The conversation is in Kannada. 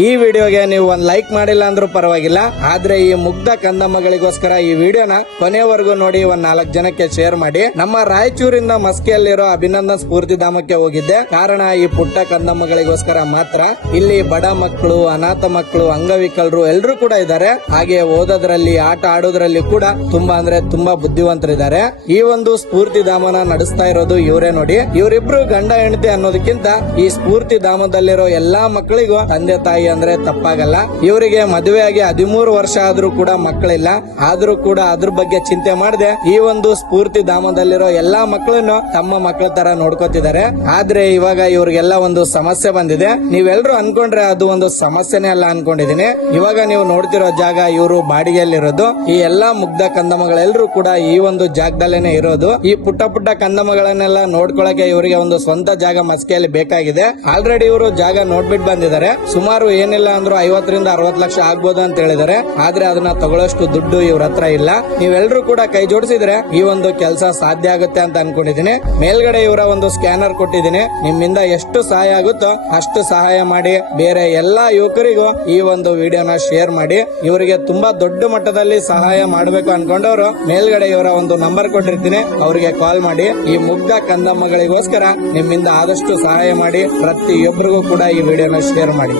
ಈ ವಿಡಿಯೋಗೆ ನೀವು ಒಂದ್ ಲೈಕ್ ಮಾಡಿಲ್ಲ ಅಂದ್ರೂ ಪರವಾಗಿಲ್ಲ, ಆದ್ರೆ ಈ ಮುಗ್ಧ ಕಂದಮ್ಮಗಳಿಗೋಸ್ಕರ ಈ ವಿಡಿಯೋನ ಕೊನೆವರೆಗೂ ನೋಡಿ ಒಂದ್ 4 ಜನಕ್ಕೆ ಶೇರ್ ಮಾಡಿ. ನಮ್ಮ ರಾಯಚೂರಿಂದ ಮಸ್ಕಿಯಲ್ಲಿರೋ ಅಭಿನಂದನ್ ಸ್ಫೂರ್ತಿ ಧಾಮಕ್ಕೆ ಹೋಗಿದ್ದೆ. ಕಾರಣ ಈ ಪುಟ್ಟ ಕಂದಮ್ಮಗಳಿಗೋಸ್ಕರ ಮಾತ್ರ. ಇಲ್ಲಿ ಬಡ ಮಕ್ಕಳು, ಅನಾಥ ಮಕ್ಕಳು, ಅಂಗವಿಕಲರು ಎಲ್ಲರೂ ಕೂಡ ಇದ್ದಾರೆ. ಹಾಗೆ ಓದೋದ್ರಲ್ಲಿ, ಆಟ ಆಡೋದ್ರಲ್ಲಿ ಕೂಡ ತುಂಬಾ ಅಂದ್ರೆ ತುಂಬಾ ಬುದ್ಧಿವಂತರಿದ್ದಾರೆ. ಈ ಒಂದು ಸ್ಫೂರ್ತಿ ಧಾಮನ ನಡೆಸ್ತಾ ಇರೋದು ಇವರೇ ನೋಡಿ. ಇವರಿಬ್ರು ಗಂಡ ಹೆಂಡತಿ ಅನ್ನೋದಕ್ಕಿಂತ ಈ ಸ್ಫೂರ್ತಿ ಧಾಮದಲ್ಲಿರೋ ಎಲ್ಲಾ ಮಕ್ಕಳಿಗೂ ತಂದೆ ತಾಯಿ ಅಂದ್ರೆ ತಪ್ಪಾಗಲ್ಲ. ಇವರಿಗೆ ಮದುವೆ ಆಗಿ 13 ವರ್ಷ ಆದ್ರೂ ಕೂಡ ಮಕ್ಕಳಿಲ್ಲ. ಆದ್ರೂ ಕೂಡ ಅದ್ರ ಬಗ್ಗೆ ಚಿಂತೆ ಮಾಡದೆ ಈ ಒಂದು ಸ್ಫೂರ್ತಿ ಧಾಮದಲ್ಲಿರೋ ಎಲ್ಲಾ ಮಕ್ಕಳನ್ನು ತಮ್ಮ ಮಕ್ಕಳ ತರ ನೋಡ್ಕೋತಿದ್ದಾರೆ. ಆದ್ರೆ ಇವಾಗ ಇವ್ರಿಗೆಲ್ಲ ಒಂದು ಸಮಸ್ಯೆ ಬಂದಿದೆ. ನೀವೆಲ್ಲರೂ ಅನ್ಕೊಂಡ್ರೆ ಅದು ಒಂದು ಸಮಸ್ಯೆನೇ ಅಲ್ಲ ಅನ್ಕೊಂಡಿದೀನಿ. ಇವಾಗ ನೀವು ನೋಡ್ತಿರೋ ಜಾಗ ಇವರು ಬಾಡಿಗೆಯಲ್ಲಿರೋದು. ಈ ಎಲ್ಲಾ ಮುಗ್ಧ ಕಂದಮ್ಮಗಳೆಲ್ಲರೂ ಕೂಡ ಈ ಒಂದು ಜಾಗದಲ್ಲೇನೆ ಇರೋದು. ಈ ಪುಟ್ಟ ಪುಟ್ಟ ಕಂದಮ್ಮಗಳನ್ನೆಲ್ಲ ನೋಡ್ಕೊಳಕ್ಕೆ ಇವರಿಗೆ ಒಂದು ಸ್ವಂತ ಜಾಗ ಮಸ್ಕಿಯಲ್ಲಿ ಬೇಕಾಗಿದೆ. ಆಲ್ರೆಡಿ ಇವರು ಜಾಗ ನೋಡ್ಬಿಟ್ಟು ಬಂದಿದ್ದಾರೆ. ಸುಮಾರು ಏನಿಲ್ಲ ಅಂದ್ರೂ 50 ರಿಂದ 60 ಲಕ್ಷ ಆಗ್ಬೋದು ಅಂತ ಹೇಳಿದ್ದಾರೆ. ಆದ್ರೆ ಅದನ್ನ ತಗೊಳ್ಳೋಷ್ಟು ದುಡ್ಡು ಇವ್ರ ಹತ್ರ ಇಲ್ಲ. ನೀವೆಲ್ಲರೂ ಕೂಡ ಕೈ ಜೋಡಿಸಿದ್ರೆ ಈ ಒಂದು ಕೆಲಸ ಸಾಧ್ಯ ಆಗುತ್ತೆ ಅಂತ ಅನ್ಕೊಂಡಿದೀನಿ. ಮೇಲ್ಗಡೆ ಇವರ ಒಂದು ಸ್ಕ್ಯಾನರ್ ಕೊಟ್ಟಿದ್ದೀನಿ. ನಿಮ್ಮಿಂದ ಎಷ್ಟು ಸಹಾಯ ಆಗುತ್ತೋ ಅಷ್ಟು ಸಹಾಯ ಮಾಡಿ. ಬೇರೆ ಎಲ್ಲಾ ಯುವಕರಿಗೂ ಈ ಒಂದು ವಿಡಿಯೋನ ಶೇರ್ ಮಾಡಿ. ಇವರಿಗೆ ತುಂಬಾ ದೊಡ್ಡ ಮಟ್ಟದಲ್ಲಿ ಸಹಾಯ ಮಾಡಬೇಕು ಅನ್ಕೊಂಡವರು ಮೇಲ್ಗಡೆ ಇವರ ಒಂದು ನಂಬರ್ ಕೊಟ್ಟಿರ್ತೀನಿ, ಅವರಿಗೆ ಕಾಲ್ ಮಾಡಿ. ಈ ಮುಗ್ಧ ಕಂದಮ್ಮಗಳಿಗೋಸ್ಕರ ನಿಮ್ಮಿಂದ ಆದಷ್ಟು ಸಹಾಯ ಮಾಡಿ. ಪ್ರತಿಯೊಬ್ಬರಿಗೂ ಕೂಡ ಈ ವಿಡಿಯೋನ ಶೇರ್ ಮಾಡಿ.